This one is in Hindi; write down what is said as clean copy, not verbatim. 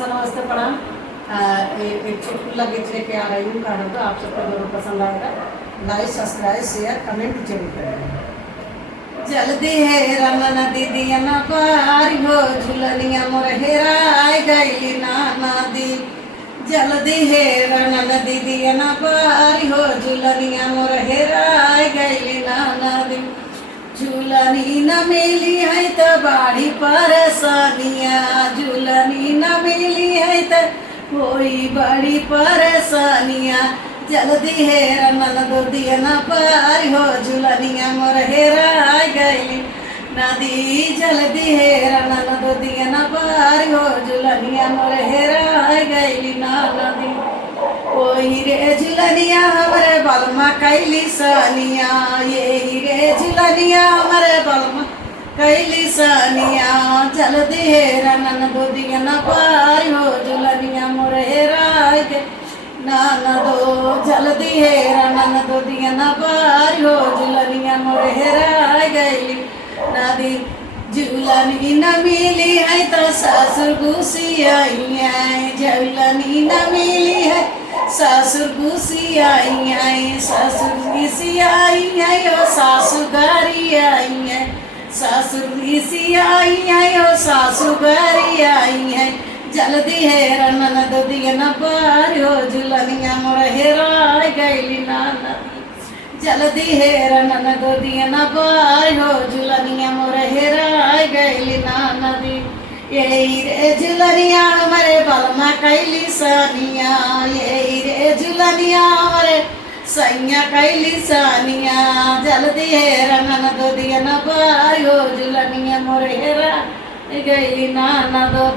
नमस्ते नमस्ते प्रणाम। एक चुटकुला गीत लेके आ रही हूँ कहानी। तो आप सबको जरूर पसंद आएगा। लाइक सब्सक्राइब शेयर कमेंट जरूर करें। जल्दी है रमन दीदी न पार हो झुलनिया मोर हेराय गई नाना दी। जल्दी है रमन दीदी न पार हो झुलनिया मोर हेराय गई नाना दी। झूलनी न मिली है तो बड़ी परेशानियाँ, झूलनी न मिली है तो कोई बड़ी परेशानियाँ। जल्दी है रमन दीदी न पार हो झूलनिया मोर हेराय गई नदी। जल्दी है रमन दीदी न पार हो झूलनिया मोर हेराय गई नदी। ओही रे झुलनिया हमारे बलमा कैली सानिया, यही रे झुलनिया हमारे बलमा कैली सानिया। जल्दी है रमन दीदी न पार हो झुलनिया मोर हेराय गई नाना दो। जल्दी है रमन दीदी न पार हो झुलनिया मोर हेराय गई नदी। झूलनी न मिली है तो ससुर घुसी आई है, झूलनी न मिली है ससुर घुसी आई है। ससुर घुसी आई है ओ सासु गारी आई है, ससुर घुसी आई है ओ सासु गारी आई है। जल्दी है रमन दीदी न पार हो झुलनिया मोर हेराय गई नाना। जल्दी है रमन दीदी न पार हो झुलनिया मोर हेराय गई नाना दी। यही रे झुलनिया हमारे बलमा कैली सानिया, यही रे झुलनिया हमारे सैया कैली सानिया। जल्दी है रमन दीदी न पार हो झुलनिया मोर हेराय गई नाना दो।